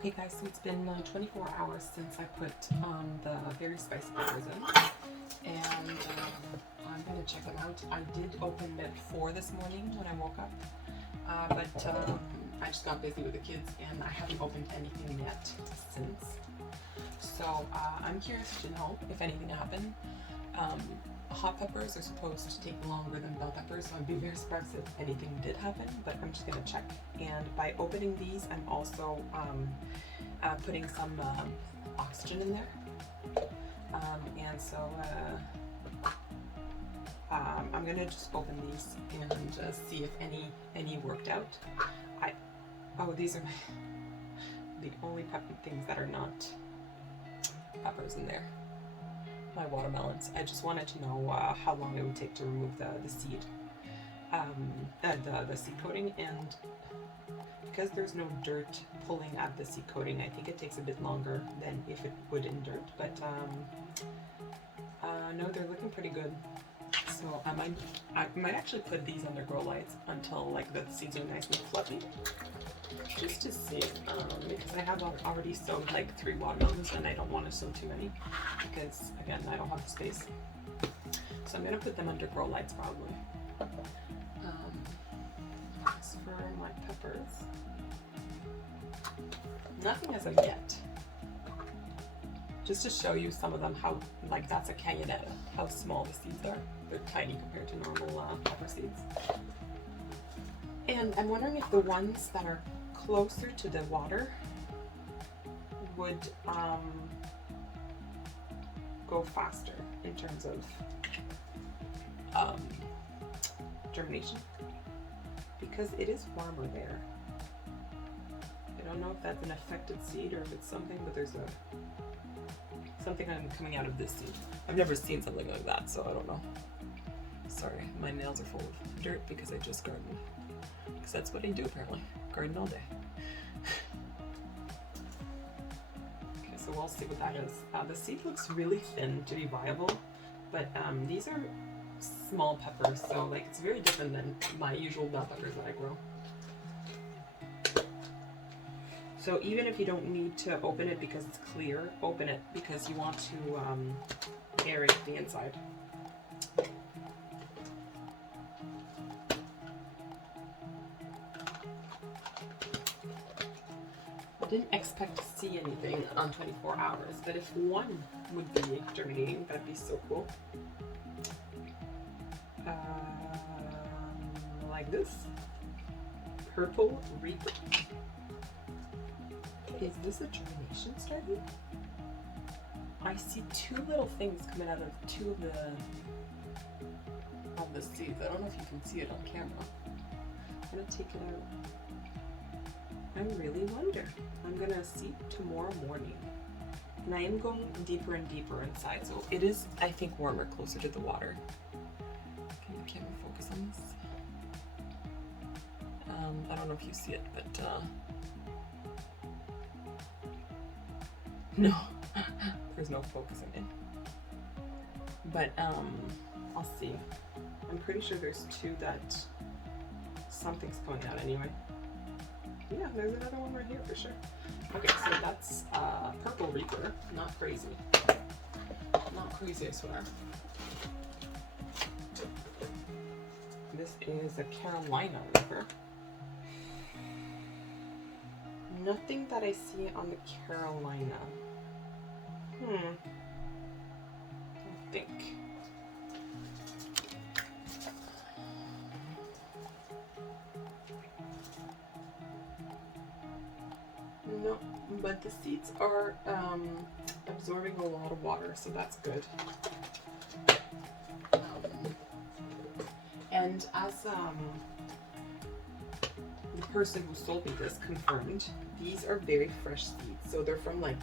Okay guys, so it's been 24 hours since I put the very spicy peppers in, and I'm gonna check them out. I did open it 4 this morning when I woke up, but I just got busy with the kids and I haven't opened anything yet since. So I'm curious to know if anything happened. Hot peppers are supposed to take longer than bell peppers, so I'd be very surprised if anything did happen, but I'm just gonna check. And by opening these, I'm also putting some oxygen in there. And so I'm gonna just open these and see if any worked out. Oh, these are the only things that are not peppers in there. My watermelons. I just wanted to know how long it would take to remove the seed, the seed coating, and because there's no dirt pulling at the seed coating, I think it takes a bit longer than if it would in dirt. But no, they're looking pretty good. So I might actually put these under grow lights until like the seeds are nice and fluffy, just to see, because I have already sowed like 3 watermelons and I don't want to sow too many because again I don't have the space. So I'm gonna put them under grow lights probably. As for my peppers, nothing as of yet. Just to show you some of them, how like that's a canyonetta, how small the seeds are. They're tiny compared to normal pepper seeds. And I'm wondering if the ones that are closer to the water would go faster in terms of germination, because it is warmer there. I don't know if that's an affected seed or if it's something, but there's something coming out of this seed. I've never seen something like that, so I don't know. Sorry, my nails are full of dirt because I just gardened. Because that's what I do apparently. Garden all day. Okay, so we'll see what that is. The seed looks really thin to be viable, but these are small peppers, so like it's very different than my usual bell peppers that I grow. So even if you don't need to open it because it's clear, open it because you want to aerate the inside. I didn't expect to see anything on 24 hours, but if one would be germinating, that'd be so cool. Like this. Purple Reaper. Is this a germination starting? I see 2 little things coming out of 2 of the seeds. I don't know if you can see it on camera. I'm gonna take it out. I really wonder. I'm gonna see tomorrow morning. And I am going deeper and deeper inside, so it is, I think, warmer closer to the water. Can the camera focus on this? I don't know if you see it, but no, there's no focusing in. But I'll see. I'm pretty sure there's 2 that something's coming out anyway. Yeah, there's another one right here for sure. Okay, so that's Purple Reaper. Not crazy. Not crazy, I swear. This is a Carolina Reaper. Nothing that I see on the Carolina. I think. No, but the seeds are absorbing a lot of water, so that's good. And as the person who sold me this confirmed, these are very fresh seeds, so they're from like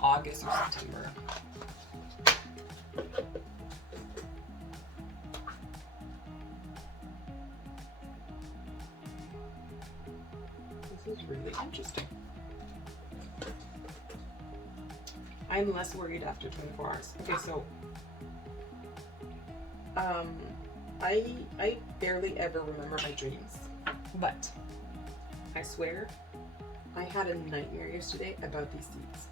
August or September. This is really interesting. I'm less worried after 24 hours. Okay, so I barely ever remember my dreams, but I swear I had a nightmare yesterday about these seeds.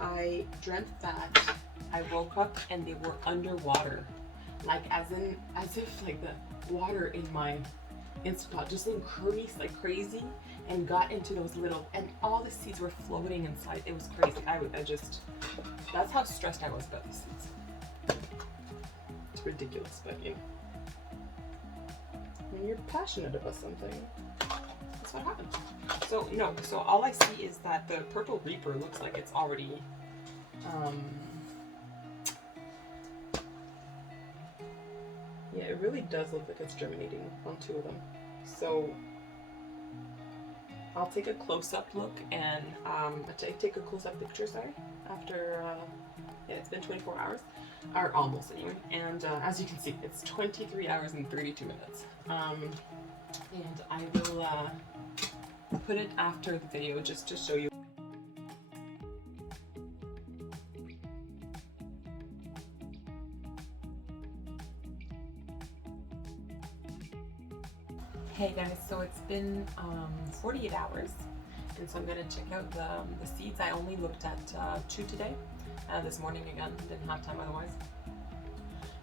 I dreamt that I woke up and they were underwater, like as if like the water in my Instant Pot just increased like crazy and got into those little, and all the seeds were floating inside. It was crazy. I just, that's how stressed I was about these seeds. It's ridiculous, but you know, when you're passionate about something, that's what happens. So no, so all I see is that the Purple Reaper looks like it's already yeah, it really does look like it's germinating on 2 of them. So I'll take a close-up look and take a close-up picture, sorry, after yeah, it's been 24 hours, or almost anyway, and as you can see, it's 23 hours and 32 minutes. And I will put it after the video just to show you. Hey guys, so it's been 48 hours, and so I'm going to check out the seeds. I only looked at 2 today, this morning again, didn't have time otherwise.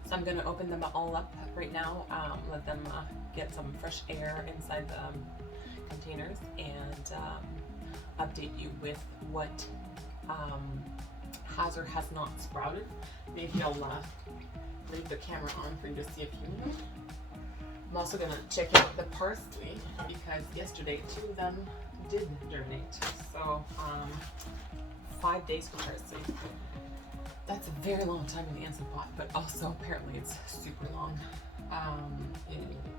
So I'm going to open them all up right now, let them get some fresh air inside the containers, and update you with what has or has not sprouted. Maybe I'll leave the camera on for you to see a few of them. I'm also going to check out the parsley because yesterday 2 of them did germinate. So 5 days for parsley. That's a very long time in the Instant Pot, but also apparently it's super long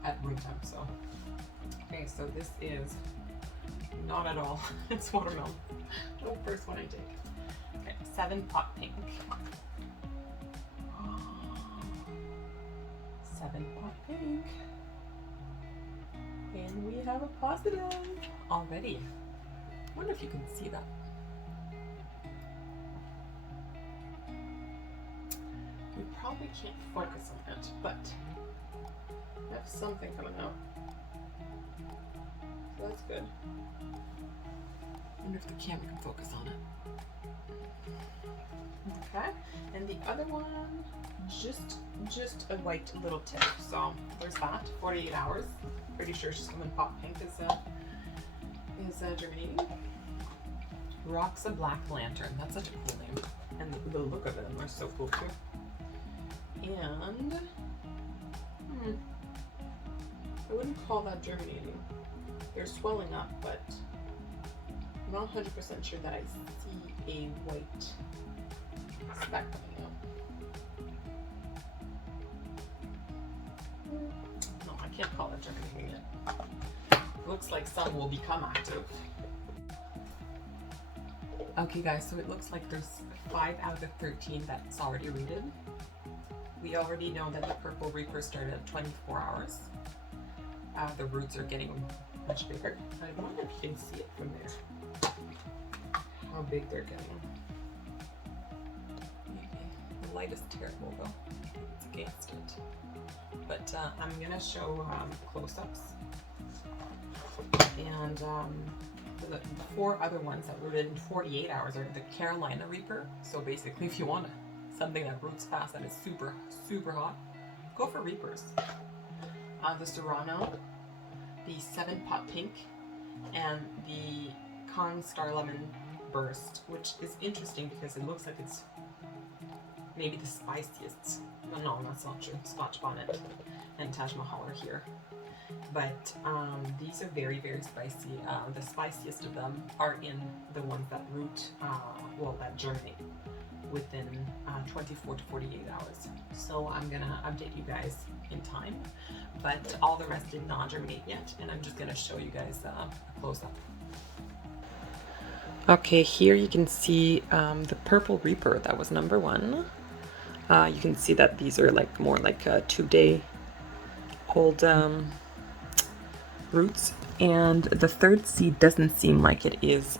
at room temp. So okay, so this is not at all. It's watermelon. The first one I take. Okay, 7 pot pink. 7 pot pink. And we have a positive already. I wonder if you can see that. We probably can't focus on it, but I have something coming out. So that's good. I wonder if the camera can focus on it. Okay, and the other one, just a white little tip. So there's that, 48 hours. Pretty sure she's coming pot pink is germinating. Rock's a Black Lantern. That's such a cool name. And the look of them are so cool too. And I wouldn't call that germinating. They're swelling up, but I'm not 100% sure that I see a white speck coming out. No, I can't call it germinating yet. Looks like some will become active. Okay guys, so it looks like there's 5 out of the 13 that's already rooted. We already know that the Purple Reaper started at 24 hours. The roots are getting much bigger. I wonder if you can see it from there. How big they're getting. The light is terrible though. It's against it. But I'm gonna show close-ups. And the 4 other ones that rooted in 48 hours are the Carolina Reaper. So basically, if you want something that roots fast that is super, super hot, go for Reapers. The Serrano, the 7 pot pink, and the Kong Star Lemon Burst, which is interesting because it looks like it's maybe the spiciest. No, that's not true. Scotch Bonnet and Taj Mahal are here. But these are very, very spicy. The spiciest of them are in the ones that root, that germinate within 24 to 48 hours. So I'm gonna update you guys in time, but all the rest did not germinate yet, and I'm just gonna show you guys a close-up. Okay, here you can see the Purple Reaper, that was number 1. You can see that these are like more like 2-day old roots, and the 3rd seed doesn't seem like it is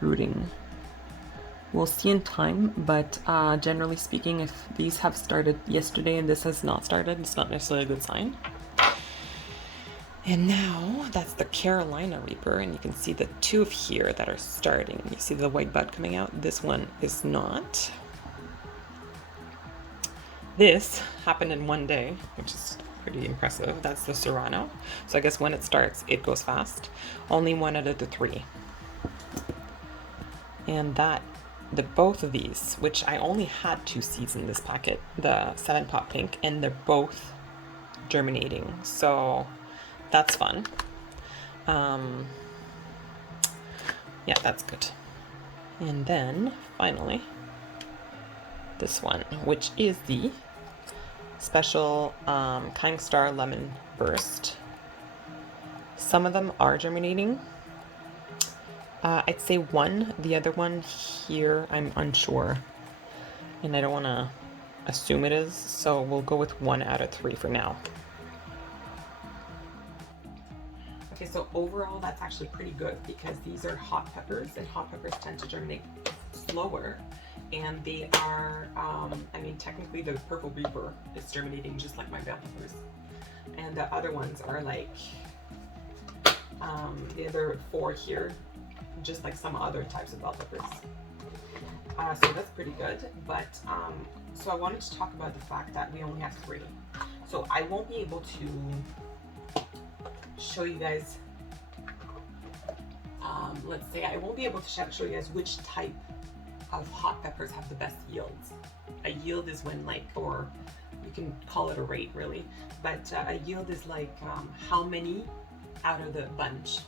rooting. We'll see in time, but generally speaking, if these have started yesterday and this has not started, it's not necessarily a good sign. And now that's the Carolina Reaper, and you can see the two of here that are starting. You see the white bud coming out. This one is not. This happened in one day, which is pretty impressive. That's the Serrano. So I guess when it starts, it goes fast. Only 1 out of the 3. And both of these, which I only had 2 seeds in this packet, the 7-pot pink, and they're both germinating. So that's fun. Yeah, that's good. And then finally, this one, which is the special Kind Star Lemon Burst. Some of them are germinating. I'd say 1. The other one here, I'm unsure. And I don't want to assume it is, so we'll go with 1 out of 3 for now. Okay, so overall that's actually pretty good because these are hot peppers, and hot peppers tend to germinate slower. And they are, I mean, technically the Purple Reaper is germinating just like my bell peppers. And the other ones are like, the other 4 here, just like some other types of bell peppers. So that's pretty good. But, so I wanted to talk about the fact that we only have 3. So I won't be able to show you guys, let's say I won't be able to show you guys which type of hot peppers have the best yields. A yield is when like, or you can call it a rate really, but a yield is like how many out of the bunch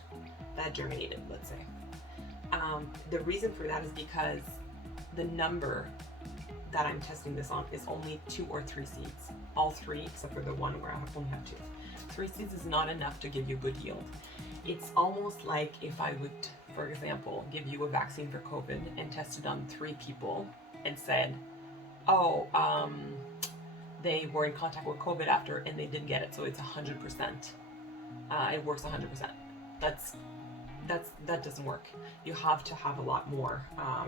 that germinated, let's say. The reason for that is because the number that I'm testing this on is only 2 or 3 seeds. All 3 except for the one where I only have 2. 3 seeds is not enough to give you a good yield. It's almost like if I would, for example, give you a vaccine for COVID and tested on 3 people and said, oh, they were in contact with COVID after and they didn't get it, so it's 100%. It works 100%. That doesn't work. You have to have a lot more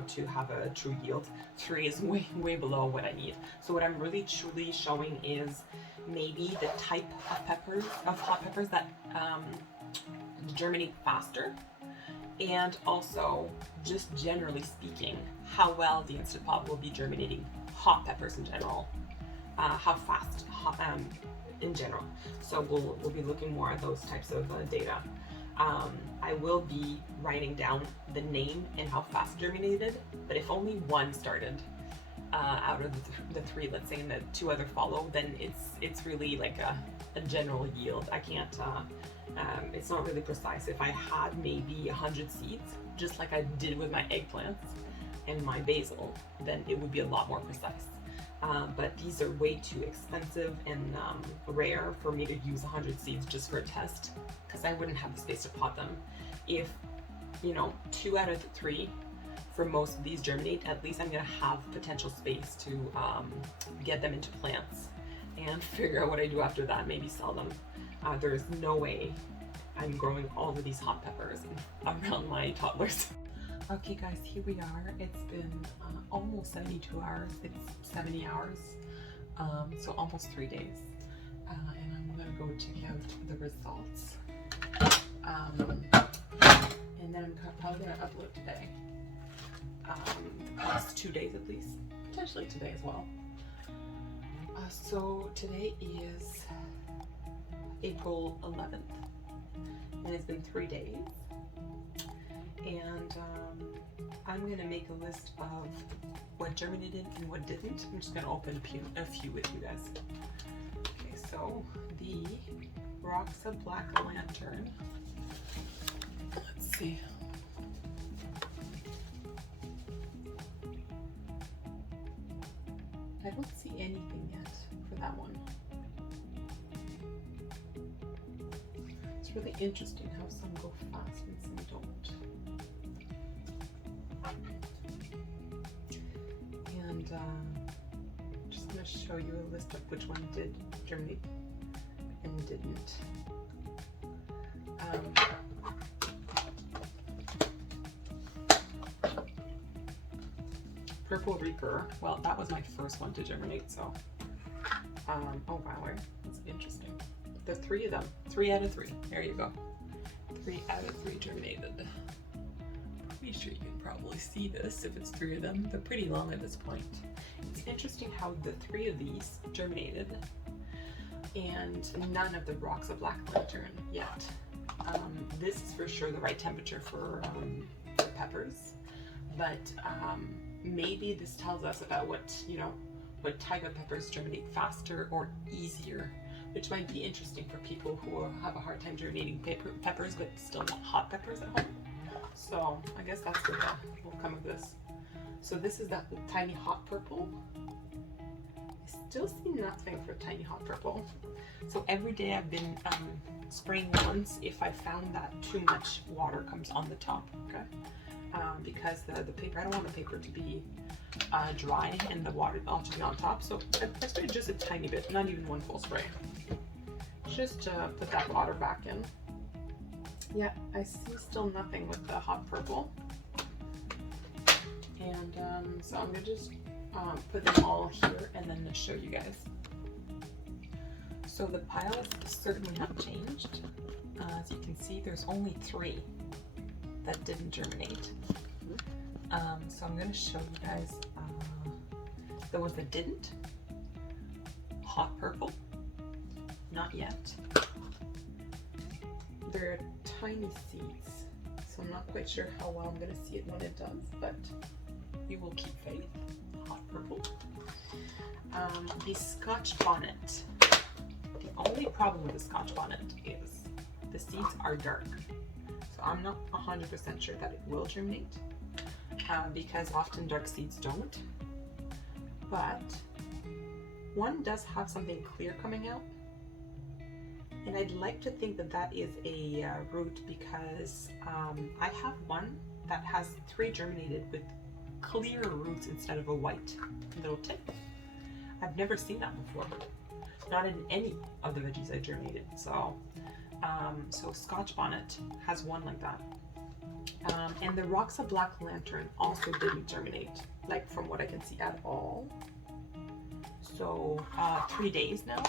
to have a true yield. 3 is way below what I need. So what I'm really truly showing is maybe the type of peppers, of hot peppers that germinate faster, and also just generally speaking, how well the Instant Pot will be germinating hot peppers in general, how fast in general. So we'll be looking more at those types of data. I will be writing down the name and how fast germinated, but if only 1 started out of the 3, let's say, and the 2 other follow, then it's really like a general yield. I can't, it's not really precise. If I had maybe 100 seeds, just like I did with my eggplants and my basil, then it would be a lot more precise. But these are way too expensive and rare for me to use 100 seeds just for a test, because I wouldn't have the space to pot them. If, 2 out of 3 for most of these germinate, at least I'm going to have potential space to get them into plants and figure out what I do after that, maybe sell them. There's no way I'm growing all of these hot peppers around my toddlers. Okay guys, here we are. It's been almost 72 hours. It's 70 hours, so almost 3 days. And I'm gonna go check out the results. And then I'm probably gonna upload today. The past 2 days at least, potentially today as well. So today is April 11th, and it's been 3 days. And I'm going to make a list of what germinated and what didn't. I'm just going to open a few with you guys. Okay, so the Rocks of Black Lantern. Let's see. I don't see anything yet for that one. It's really interesting how some go fast and some don't. And I'm just going to show you a list of which one did germinate and didn't. Purple Reaper, well, that was my first one to germinate, so, oh wow, that's interesting. the 3 of them. 3 out of 3. There you go. 3 out of 3 germinated. Pretty sure you can probably see this if it's 3 of them. They're pretty long at this point. It's interesting how the 3 of these germinated and none of the rocks of black lantern yet. This is for sure the right temperature for peppers, but maybe this tells us about what type of peppers germinate faster or easier, which might be interesting for people who have a hard time germinating peppers but still want hot peppers at home. So I guess that's what will come of this. So this is that tiny hot purple. I still see nothing for tiny hot purple. So every day I've been spraying once if I found that too much water comes on the top, okay? Because the paper, I don't want the paper to be dry and the water all to be on top. So I sprayed just a tiny bit, not even one full spray. Just to put that water back in. Yeah, I see still nothing with the hot purple. And so I'm gonna just put them all here and then show you guys. So the piles certainly have changed. As you can see, there's only 3 that didn't germinate. So I'm going to show you guys the ones that didn't. Hot purple, not yet. They're tiny seeds, so I'm not quite sure how well I'm going to see it when it does, but you will keep faith. Hot purple. The Scotch bonnet. The only problem with the Scotch bonnet is the seeds are dark. So I'm not 100% sure that it will germinate because often dark seeds don't. But one does have something clear coming out. And I'd like to think that that is a root because I have one that has 3 germinated with clear roots instead of a white little tip. I've never seen that before. Not in any of the veggies I germinated. So Scotch bonnet has one like that. And the rocks of black lantern also didn't germinate, like from what I can see at all. So 3 days now.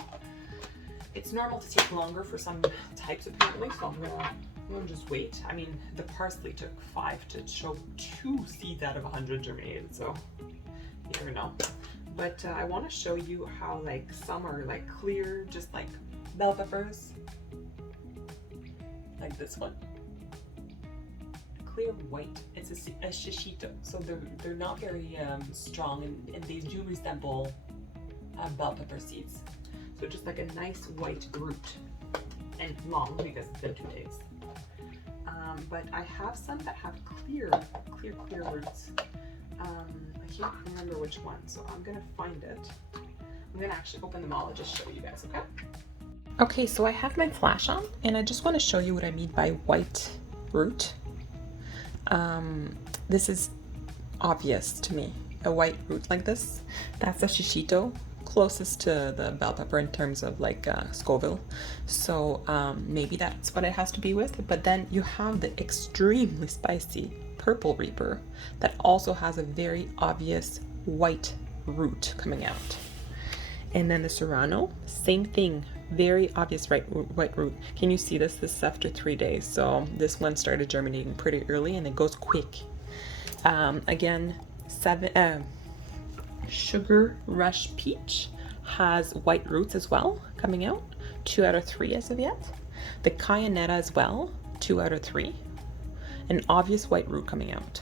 It's normal to take longer for some types apparently, so I'm gonna just wait. I mean, the parsley took 5 to show 2 seeds out of 100 germinated, so you never know. But I want to show you how like some are like clear, just like bell peppers, like this one. Clear white. It's a shishito, so they're not very strong, and they do resemble bell pepper seeds. So just like a nice white root, and long because it's been 2 days. But I have some that have clear roots. I can't remember which one, so I'm gonna find it. I'm gonna actually open them all and just show you guys, okay? Okay, so I have my flash on, and I just want to show you what I mean by white root. This is obvious to me. A white root like this, that's a shishito, closest to the bell pepper in terms of like Scoville. So maybe that's what it has to be with. But then you have the extremely spicy purple reaper that also has a very obvious white root coming out. And then the serrano, same thing, very obvious white root. Can you see this? This is after 3 days. So this one started germinating pretty early and it goes quick. Again, Sugar Rush Peach has white roots as well coming out, 2 out of 3 as of yet. The Cayennetta as well, 2 out of 3. An obvious white root coming out.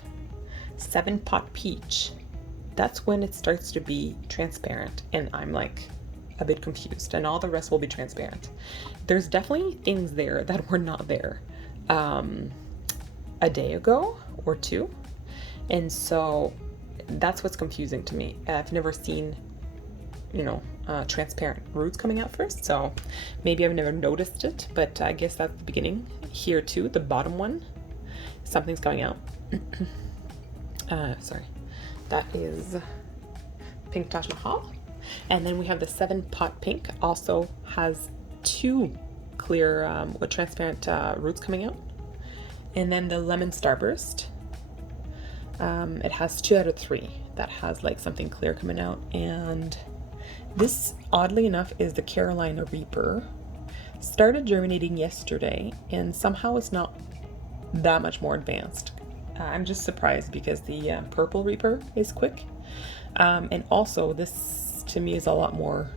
7-Pot Peach, that's when it starts to be transparent, and I'm like a bit confused, and all the rest will be transparent. There's definitely things there that were not there a day ago or 2, and so that's what's confusing to me. I've never seen, transparent roots coming out first, so maybe I've never noticed it, but I guess that's the beginning. Here too, the bottom one, something's coming out. Sorry, that is Pink Taj Mahal. And then we have the 7-Pot Pink, also has 2 clear with transparent roots coming out. And then the Lemon Starburst, it has 2 out of 3 that has like something clear coming out. And this, oddly enough, is the Carolina Reaper. Started germinating yesterday, and somehow it's not that much more advanced. I'm just surprised because the purple reaper is quick, and also this to me is a lot more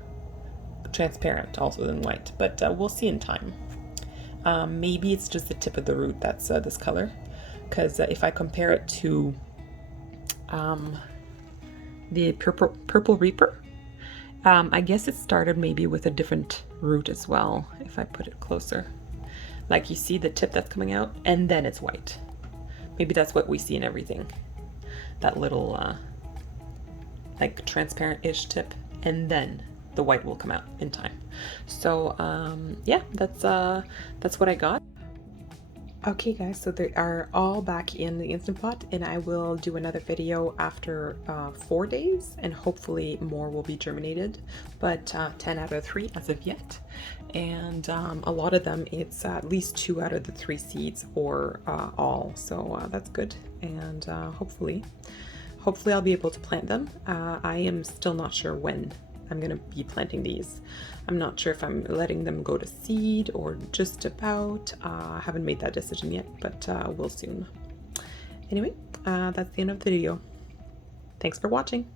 transparent also than white, but we'll see in time. Maybe it's just the tip of the root that's this color, because if I compare it to the purple reaper, I guess it started maybe with a different root as well. If I put it closer, like you see the tip that's coming out, and then it's white. Maybe that's what we see in everything. That little like transparent-ish tip, and then the white will come out in time. So yeah, that's what I got. Okay guys, so they are all back in the Instant Pot, and I will do another video after 4 days, and hopefully more will be germinated, but 10 out of 3 as of yet. And a lot of them, it's at least 2 out of the 3 seeds, or all, so that's good. And hopefully I'll be able to plant them. I am still not sure when I'm gonna be planting these. I'm not sure if I'm letting them go to seed or just about. I haven't made that decision yet, but we'll soon. Anyway, that's the end of the video. Thanks for watching.